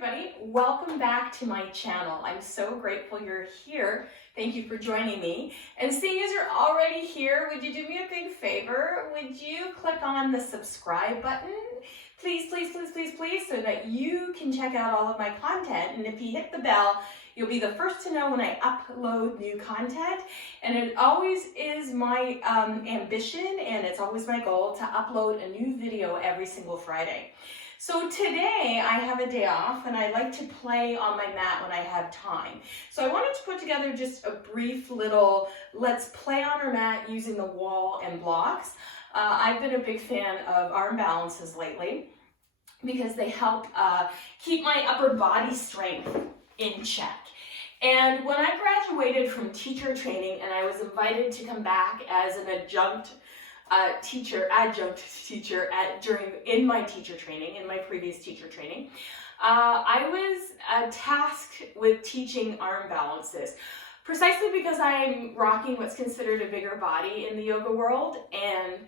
everybody, welcome back to my channel. I'm so grateful you're here. Thank you for joining me. And seeing as you're already here, would you do me a big favor? Would you click on the subscribe button? Please, please, please, please, please, so that you can check out all of my content. And if you hit the bell, you'll be the first to know when I upload new content. And it always is my ambition, and it's always my goal to upload a new video every single Friday. So today I have a day off and I like to play on my mat when I have time. So I wanted to put together just a brief little let's play on our mat using the wall and blocks. I've been a big fan of arm balances lately because they help keep my upper body strength in check. And when I graduated from teacher training and I was invited to come back as an adjunct teacher in my teacher training, in my previous teacher training, I was tasked with teaching arm balances, precisely because I'm rocking what's considered a bigger body in the yoga world, and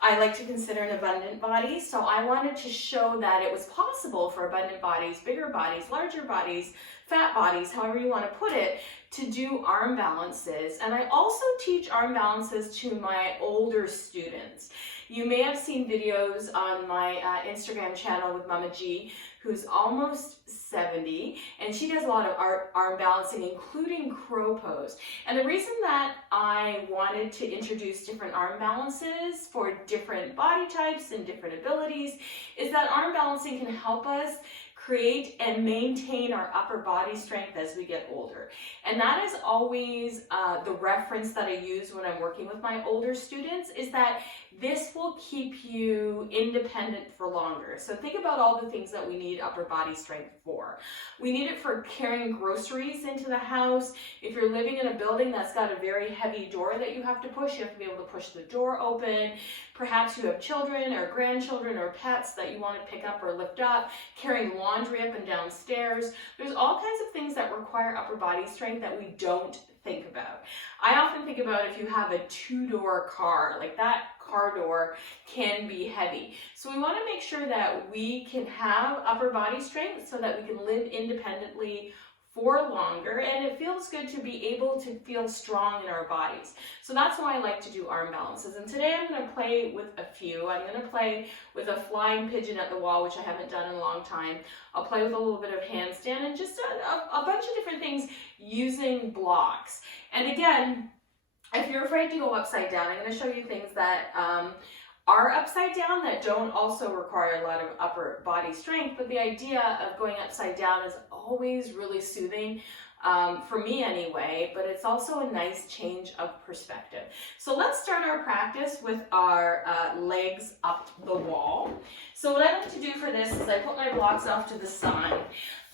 I like to consider an abundant body. So I wanted to show that it was possible for abundant bodies, bigger bodies, larger bodies, fat bodies, however you want to put it, to do arm balances. And I also teach arm balances to my older students. You may have seen videos on my Instagram channel with Mama G, who's almost 70, and she does a lot of arm balancing, including crow pose. And the reason that I wanted to introduce different arm balances for different body types and different abilities is that arm balancing can help us create and maintain our upper body strength as we get older. And that is always the reference that I use when I'm working with my older students, is that this will keep you independent for longer. So think about all the things that we need upper body strength for. We need it for carrying groceries into the house. If you're living in a building that's got a very heavy door that you have to push, you have to be able to push the door open. Perhaps you have children or grandchildren or pets that you want to pick up or lift up, carrying laundry up and down stairs. There's all kinds of things that require upper body strength that we don't think about. I often think about if you have a two-door car, like that car door can be heavy. So we want to make sure that we can have upper body strength so that we can live independently for longer, and it feels good to be able to feel strong in our bodies. So that's why I like to do arm balances. And today I'm going to play with a few. I'm going to play with a flying pigeon at the wall, which I haven't done in a long time. I'll play with a little bit of handstand and just a bunch of different things using blocks. And again, if you're afraid to go upside down, I'm going to show you things that are upside down that don't also require a lot of upper body strength, but the idea of going upside down is always really soothing, for me anyway, but it's also a nice change of perspective. So let's start our practice with our legs up the wall. So what I like to do for this is I put my blocks off to the side,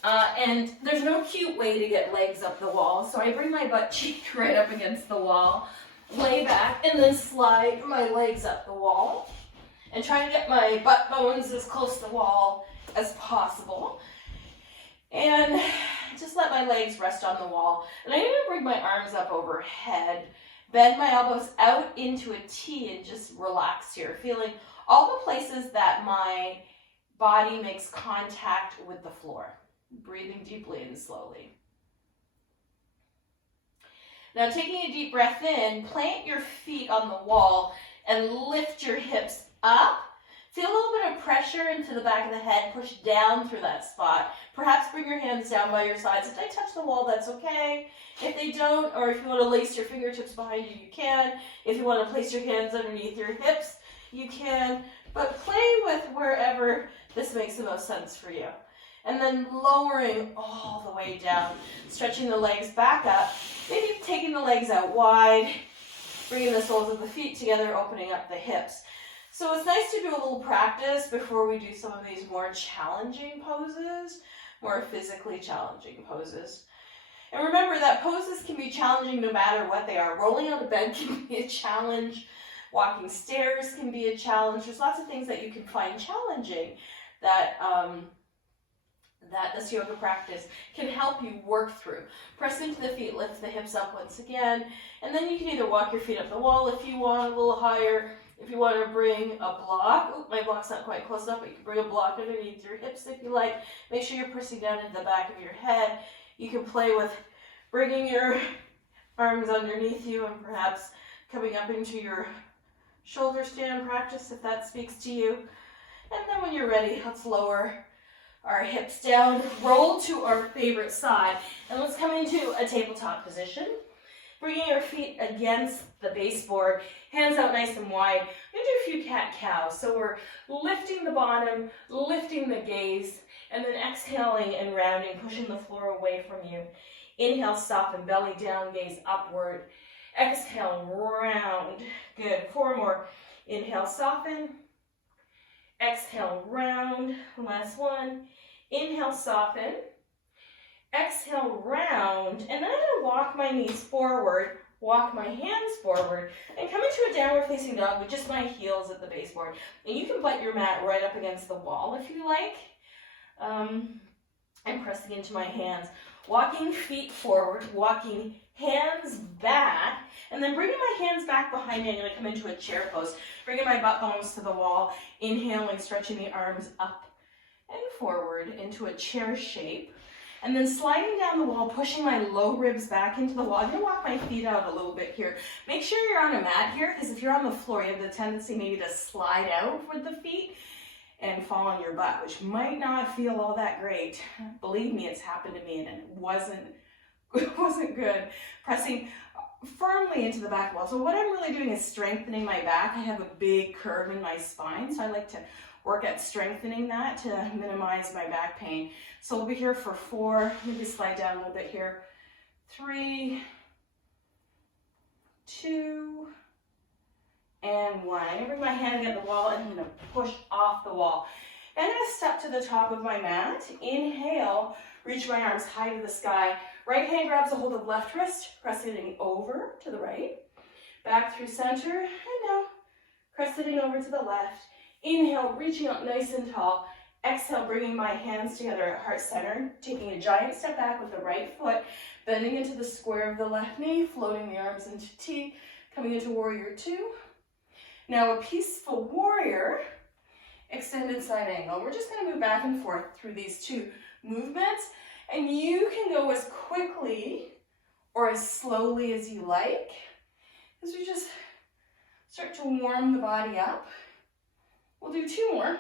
and there's no cute way to get legs up the wall, so I bring my butt cheek right up against the wall, lay back, and then slide my legs up the wall and try to get my butt bones as close to the wall as possible. And just let my legs rest on the wall. And I'm going to bring my arms up overhead, bend my elbows out into a T, and just relax here, feeling all the places that my body makes contact with the floor. Breathing deeply and slowly. Now, taking a deep breath in, plant your feet on the wall and lift your hips up. Feel a little bit of pressure into the back of the head. Push down through that spot. Perhaps bring your hands down by your sides. If they touch the wall, that's okay. If they don't, or if you want to lace your fingertips behind you, you can. If you want to place your hands underneath your hips, you can. But play with wherever this makes the most sense for you. And then lowering all the way down, stretching the legs back up, maybe taking the legs out wide, bringing the soles of the feet together, opening up the hips. So it's nice to do a little practice before we do some of these more challenging poses, more physically challenging poses. And remember that poses can be challenging no matter what they are. Rolling out of bed can be a challenge. Walking stairs can be a challenge. There's lots of things that you can find challenging that this yoga practice can help you work through. Press into the feet, lift the hips up once again, and then you can either walk your feet up the wall if you want, a little higher. If you want to bring a block, oh, my block's not quite close enough, but you can bring a block underneath your hips if you like. Make sure you're pressing down into the back of your head. You can play with bringing your arms underneath you and perhaps coming up into your shoulder stand practice if that speaks to you. And then when you're ready, let's lower our hips down, roll to our favorite side, and let's come into a tabletop position. Bringing your feet against the baseboard, hands out nice and wide. We're going to do a few cat-cows. So we're lifting the bottom, lifting the gaze, and then exhaling and rounding, pushing the floor away from you. Inhale, soften, belly down, gaze upward. Exhale, round. Good. 4 more. Inhale, soften. Exhale, round. Last one. Inhale, soften. Exhale, round. And then I'm going to walk my knees forward, walk my hands forward, and come into a downward facing dog with just my heels at the baseboard. And you can butt your mat right up against the wall if you like. I'm pressing into my hands. Walking feet forward, walking hands back, and then bringing my hands back behind me. I'm going to come into a chair pose, bringing my butt bones to the wall, inhaling, stretching the arms up and forward into a chair shape. And then sliding down the wall, pushing my low ribs back into the wall. I'm going to walk my feet out a little bit here. Make sure you're on a mat here, because if you're on the floor, you have the tendency maybe to slide out with the feet and fall on your butt, which might not feel all that great. Believe me, it's happened to me, and it wasn't good. Pressing firmly into the back wall. So what I'm really doing is strengthening my back. I have a big curve in my spine, so I like to work at strengthening that to minimize my back pain. So we'll be here for 4, maybe slide down a little bit here. 3, 2, and 1. I'm gonna bring my hand against the wall and I'm gonna push off the wall. And I'm gonna step to the top of my mat. Inhale, reach my arms high to the sky. Right hand grabs a hold of left wrist, pressing over to the right. Back through center, and now crescenting over to the left. Inhale, reaching up nice and tall. Exhale, bringing my hands together at heart center, taking a giant step back with the right foot, bending into the square of the left knee, floating the arms into T, coming into warrior 2. Now a peaceful warrior, extended side angle. We're just going to move back and forth through these 2 movements, and you can go as quickly or as slowly as you like, as we just start to warm the body up. We'll do 2 more.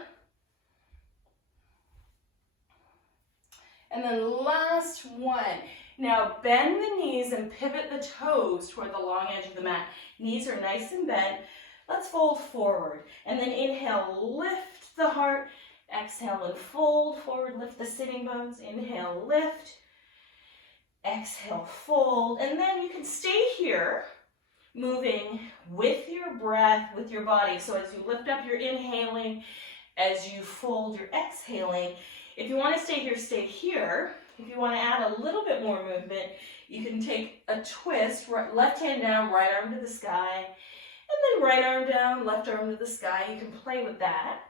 And then last one. Now bend the knees and pivot the toes toward the long edge of the mat. Knees are nice and bent. Let's fold forward. And then inhale, lift the heart. Exhale and fold forward, lift the sitting bones. Inhale, lift. Exhale, fold. And then you can stay here, moving with your breath, with your body. So as you lift up, you're inhaling. As you fold, you're exhaling. If you want to stay here, stay here. If you want to add a little bit more movement, you can take a twist, left hand down, right arm to the sky, and then right arm down, left arm to the sky. You can play with that.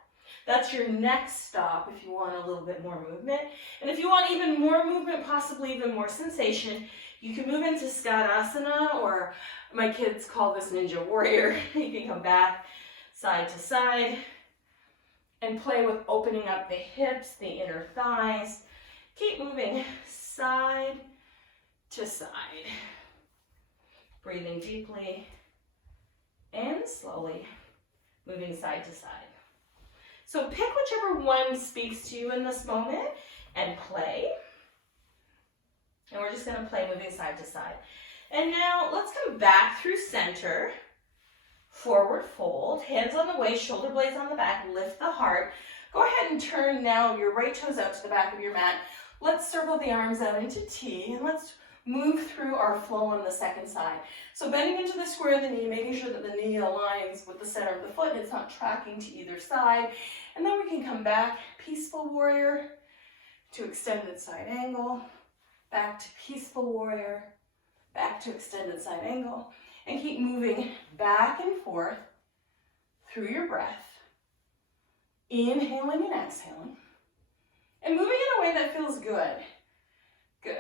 That's your next stop if you want a little bit more movement. And if you want even more movement, possibly even more sensation, you can move into Skadasana, or my kids call this Ninja Warrior. You can come back side to side and play with opening up the hips, the inner thighs. Keep moving side to side. Breathing deeply and slowly, moving side to side. So pick whichever one speaks to you in this moment and play. And we're just going to play moving side to side. And now let's come back through center. Forward fold, hands on the waist, shoulder blades on the back, lift the heart. Go ahead and turn now your right toes out to the back of your mat. Let's circle the arms out into T, and let's move through our flow on the second side. So bending into the square of the knee, making sure that the knee aligns with the center of the foot and it's not tracking to either side. And then we can come back, peaceful warrior, to extended side angle, back to peaceful warrior, back to extended side angle. And keep moving back and forth through your breath, inhaling and exhaling, and moving in a way that feels good. Good.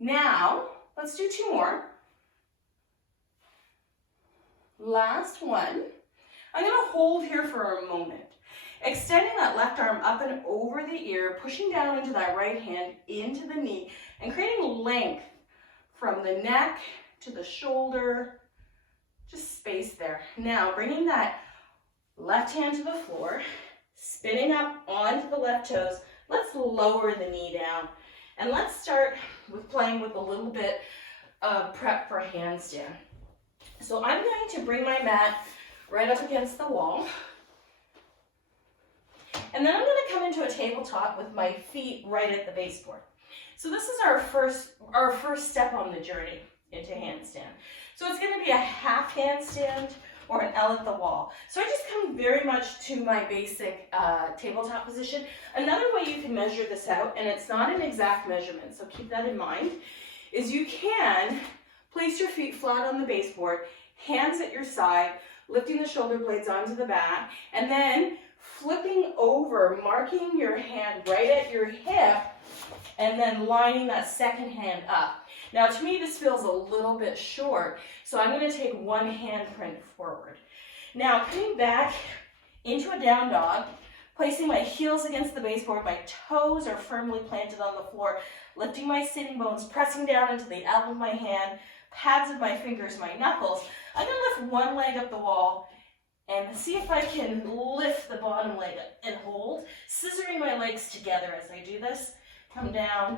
Now, let's do 2 more. Last one. I'm going to hold here for a moment. Extending that left arm up and over the ear, pushing down into that right hand, into the knee, and creating length from the neck to the shoulder, just space there. Now, bringing that left hand to the floor, spinning up onto the left toes. Let's lower the knee down. And let's start with playing with a little bit of prep for handstand. So I'm going to bring my mat right up against the wall. And then I'm going to come into a tabletop with my feet right at the baseboard. So this is our first step on the journey into handstand. So it's going to be a half handstand or an L at the wall. So I just come very much to my basic tabletop position. Another way you can measure this out, and it's not an exact measurement, so keep that in mind, is you can place your feet flat on the baseboard, hands at your side, lifting the shoulder blades onto the back, and then flipping over, marking your hand right at your hip, and then lining that second hand up. Now, to me, this feels a little bit short, so I'm going to take one hand print forward. Now, coming back into a down dog, placing my heels against the baseboard, my toes are firmly planted on the floor, lifting my sitting bones, pressing down into the elbow of my hand, pads of my fingers, my knuckles. I'm going to lift one leg up the wall and see if I can lift the bottom leg and hold, scissoring my legs together as I do this. Come down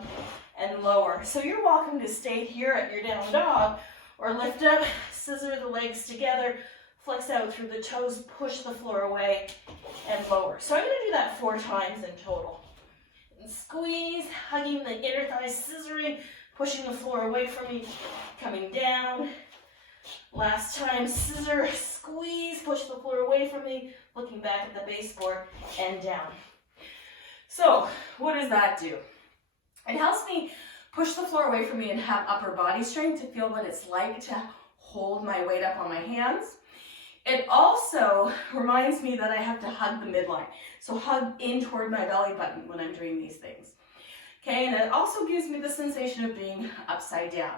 and lower. So you're welcome to stay here at your down dog or lift up, scissor the legs together, flex out through the toes, push the floor away, and lower. So I'm going to do that 4 times in total. And squeeze, hugging the inner thighs, scissoring, pushing the floor away from me, coming down. Last time, scissor, squeeze, push the floor away from me, looking back at the baseboard, and down. So what does that do? It helps me push the floor away from me and have upper body strength to feel what it's like to hold my weight up on my hands. It also reminds me that I have to hug the midline. So hug in toward my belly button when I'm doing these things. Okay, and it also gives me the sensation of being upside down.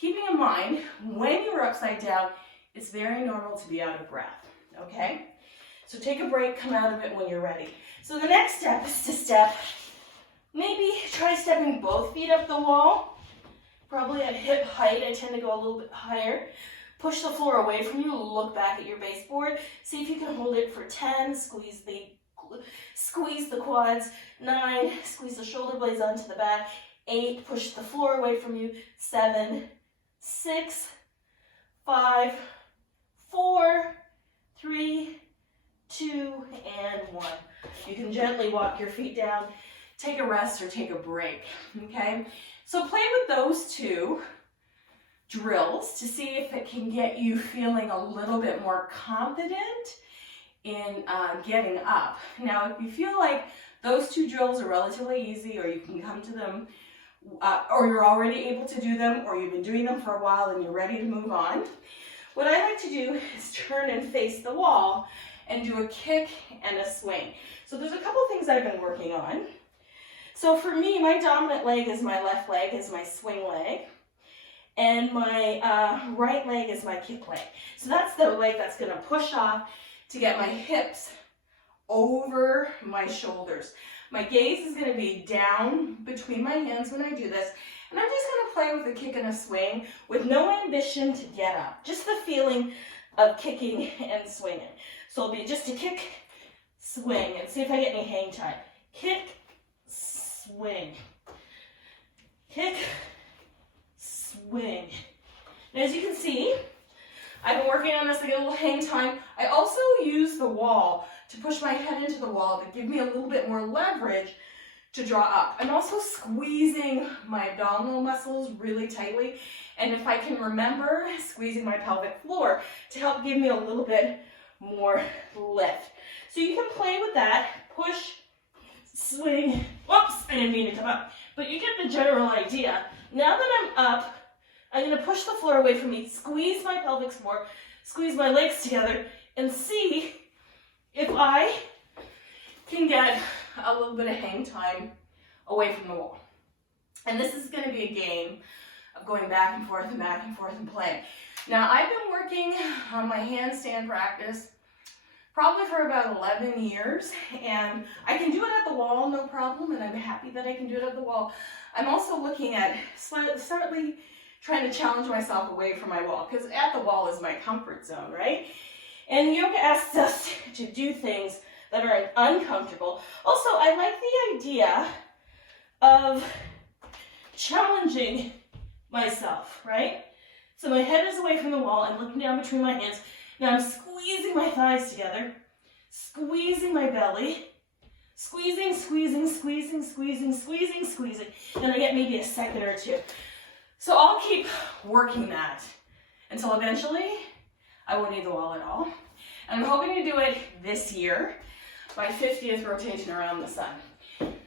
Keeping in mind, when you're upside down, it's very normal to be out of breath, okay? So take a break, come out of it when you're ready. So the next step is to step. Maybe try stepping both feet up the wall, probably at hip height. I tend to go a little bit higher. Push the floor away from you, look back at your baseboard. See if you can hold it for 10, squeeze the quads. 9, squeeze the shoulder blades onto the back. 8, push the floor away from you. 7, 6, 5, 4, 3, 2, and 1. You can gently walk your feet down. Take a rest or take a break, okay? So play with those 2 drills to see if it can get you feeling a little bit more confident in getting up. Now, if you feel like those 2 drills are relatively easy, or you can come to them, or you're already able to do them, or you've been doing them for a while and you're ready to move on, what I like to do is turn and face the wall and do a kick and a swing. So there's a couple things I've been working on. So for me, my dominant leg is my left leg, is my swing leg, and my right leg is my kick leg. So that's the leg that's going to push off to get my hips over my shoulders. My gaze is going to be down between my hands when I do this, and I'm just going to play with a kick and a swing with no ambition to get up, just the feeling of kicking and swinging. So it'll be just a kick, swing, and see if I get any hang time. Kick, swing, kick, swing. And as you can see, I've been working on this to get a little hang time. I also use the wall to push my head into the wall to give me a little bit more leverage to draw up. I'm also squeezing my abdominal muscles really tightly, and if I can remember, squeezing my pelvic floor to help give me a little bit more lift. So you can play with that, push, swing. Whoops, I didn't mean to come up. But you get the general idea. Now that I'm up, I'm going to push the floor away from me, squeeze my pelvic floor, squeeze my legs together, and see if I can get a little bit of hang time away from the wall. And this is going to be a game of going back and forth and back and forth and playing. Now, I've been working on my handstand practice probably for about 11 years, and I can do it at the wall, no problem, and I'm happy that I can do it at the wall. I'm also looking at slightly trying to challenge myself away from my wall, because at the wall is my comfort zone, right? And yoga asks us to do things that are uncomfortable. Also, I like the idea of challenging myself, right? So my head is away from the wall, I'm looking down between my hands. Now I'm squeezing my thighs together, squeezing my belly, squeezing, squeezing, squeezing, squeezing, squeezing, squeezing, and I get maybe a second or two. So I'll keep working that until eventually I won't need the wall at all. And I'm hoping to do it this year, my 50th rotation around the sun.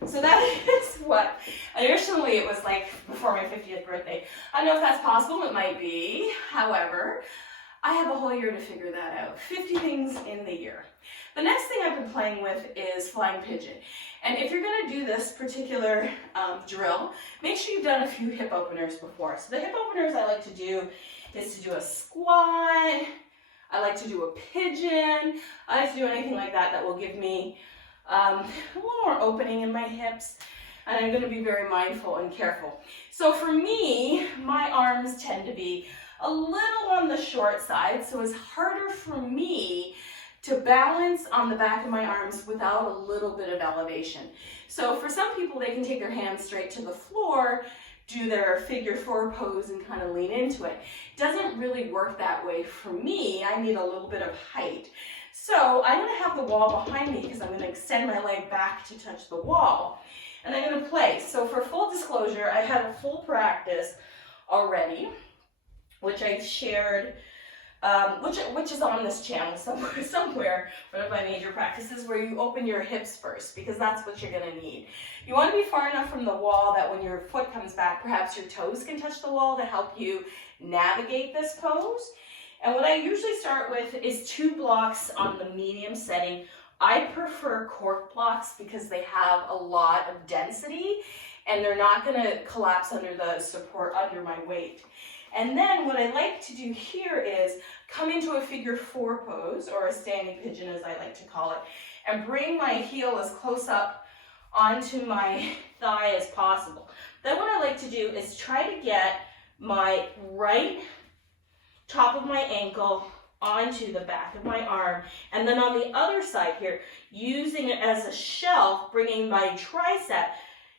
So that is what, initially it was like before my 50th birthday. I don't know if that's possible, it might be. However, I have a whole year to figure that out. 50 things in the year. The next thing I've been playing with is flying pigeon. And if you're gonna do this particular drill, make sure you've done a few hip openers before. So the hip openers I like to do is to do a squat, I like to do a pigeon, I like to do anything like that that will give me a little more opening in my hips, and I'm going to be very mindful and careful. So for me, my arms tend to be a little on the short side, so it's harder for me to balance on the back of my arms without a little bit of elevation. So for some people, they can take their hands straight to the floor, do their figure 4 pose and kind of lean into it. Doesn't really work that way for me. I need a little bit of height. So I'm going to have the wall behind me because I'm going to extend my leg back to touch the wall. And I'm going to play. So for full disclosure, I've had a full practice already, which I shared, which is on this channel somewhere, one of my major practices, where you open your hips first, because that's what you're going to need. You want to be far enough from the wall that when your foot comes back, perhaps your toes can touch the wall to help you navigate this pose. And what I usually start with is 2 blocks on the medium setting. I prefer cork blocks because they have a lot of density and they're not going to collapse under the support under my weight. And then what I like to do here is come into a figure 4 pose, or a standing pigeon as I like to call it, and bring my heel as close up onto my thigh as possible. Then what I like to do is try to get my right top of my ankle onto the back of my arm, and then on the other side here, using it as a shelf, bringing my tricep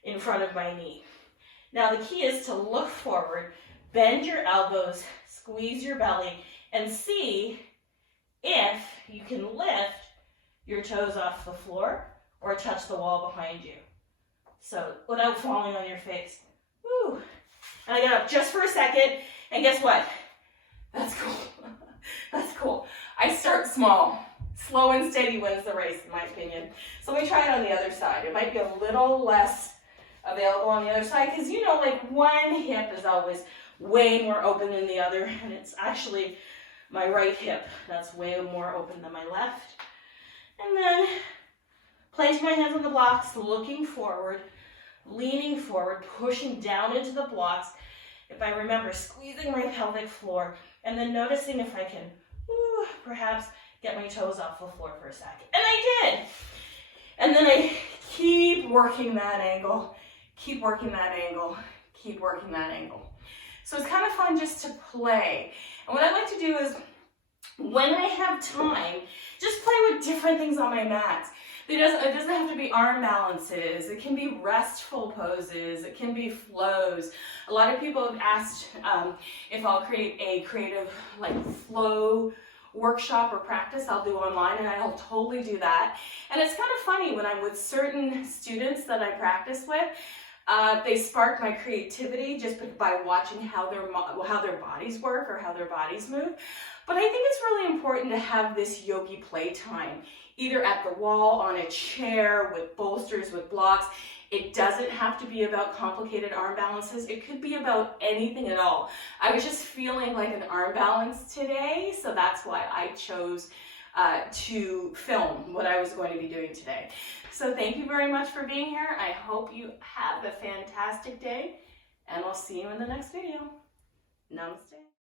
in front of my knee. Now the key is to look forward, bend your elbows, squeeze your belly, and see if you can lift your toes off the floor or touch the wall behind you. So without falling on your face. Woo! And I got up just for a second, and guess what? That's cool. That's cool. I start small. Slow and steady wins the race, in my opinion. So let me try it on the other side. It might be a little less available on the other side, because you know, like, one hip is always way more open than the other, and it's actually my right hip that's way more open than my left. And then planting my hands on the blocks, looking forward, leaning forward, pushing down into the blocks. If I remember, squeezing my pelvic floor, and then noticing if I can, perhaps get my toes off the floor for a second. And I did. And then I keep working that angle, keep working that angle, keep working that angle. So it's kind of fun just to play. And what I like to do is, when I have time, just play with different things on my mats. It doesn't have to be arm balances. It can be restful poses. It can be flows. A lot of people have asked if I'll create a creative flow workshop or practice I'll do online, and I'll totally do that. And it's kind of funny when I'm with certain students that I practice with. They spark my creativity just by watching how their bodies work or how their bodies move. But I think it's really important to have this yogi playtime, either at the wall, on a chair, with bolsters, with blocks. It doesn't have to be about complicated arm balances. It could be about anything at all. I was just feeling like an arm balance today, so that's why I chose to film what I was going to be doing today. So thank you very much for being here. I hope you have a fantastic day, and I'll see you in the next video. Namaste.